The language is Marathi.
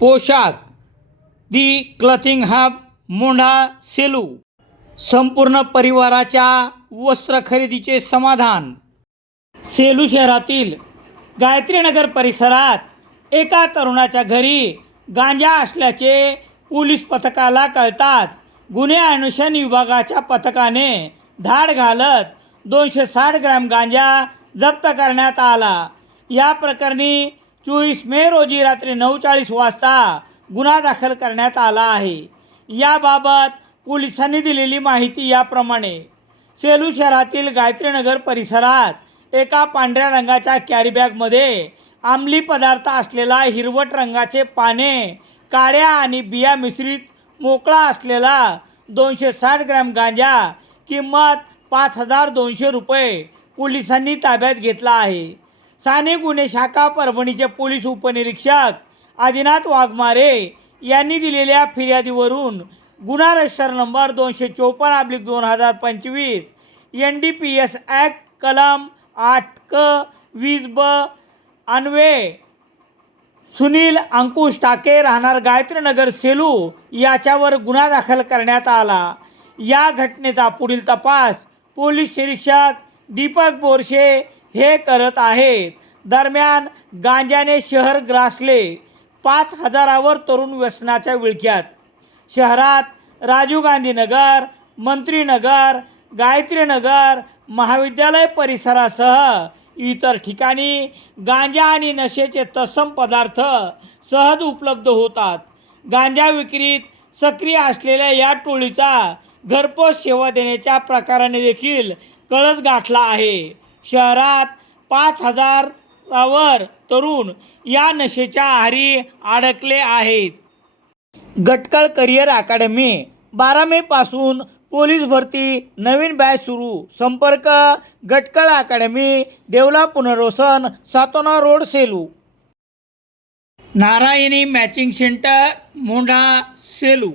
पोशाख. The clothing hub Mondha Selu. संपूर्ण परिवाराच्या वस्त्र खरेदीचे समाधान. सेलू शहरातील गायत्रीनगर परिसरात एका तरुणाच्या घरी गांजा असल्याचे पोलीस पथकाला कळतात. गुन्हे अन्वेषण विभागाच्या पथकाने धाड घालत दोनशे साठ ग्रॅम गांजा जप्त करण्यात आला. या प्रकरणी चोवीस मे रोजी रात्री नऊ चाळीस वाजता गुन्हा दाखल करण्यात आला आहे. याबाबत पोलिसांनी दिलेली माहिती याप्रमाणे सेलू शहरातील गायत्रीनगर परिसरात एका पांढऱ्या रंगाच्या कॅरीबॅगमध्ये आंबली पदार्थ असलेला हिरवट रंगाचे पाने काळ्या आणि बिया मिश्रित मोकळा असलेला दोनशे साठ ग्रॅम गांजा किंमत पाच हजार दोनशे रुपये पोलिसांनी ताब्यात घेतला आहे. साने गुन्हे शाखा परभणीचे पोलीस उपनिरीक्षक आदिनाथ वाघमारे यांनी दिलेल्या फिर्यादीवरून गुन्हा रजिस्टर नंबर दोनशे चोपन्न अब्लिक दोन हजार पंचवीस N D P S act कलम आठ क वीस ब अन्वे सुनील अंकुश टाके राहणार गायत्रीनगर सेलू याच्यावर गुन्हा दाखल करण्यात आला. या घटनेचा पुढील तपास पोलीस निरीक्षक दीपक बोरशे हे करत आहेत. दरम्यान गांजाने शहर ग्रासले पाच हजारावर तरुण व्यसनाच्या विळख्यात. शहरात राजीव गांधी नगर मंत्रीनगर गायत्रीनगर महाविद्यालय परिसरासह इतर ठिकाणी गांजा आणि नशेचे तत्सम पदार्थ सहज उपलब्ध होतात. गांजा विक्रीत सक्रिय असलेल्या या टोळीचा घरपोच सेवा देण्याच्या प्रकाराने देखील कळस गाठला आहे. शहरात पाच हजारावर तरुण या नशेच्या आहारी अडकले आहेत. गटकळ करिअर अकॅडमी बारा मेपासून पोलीस भरती नवीन बॅच सुरू. संपर्क गटकळ अकॅडमी देवला पुनर्वसन Satona road Selu. Narayani matching centre Mondha Selu.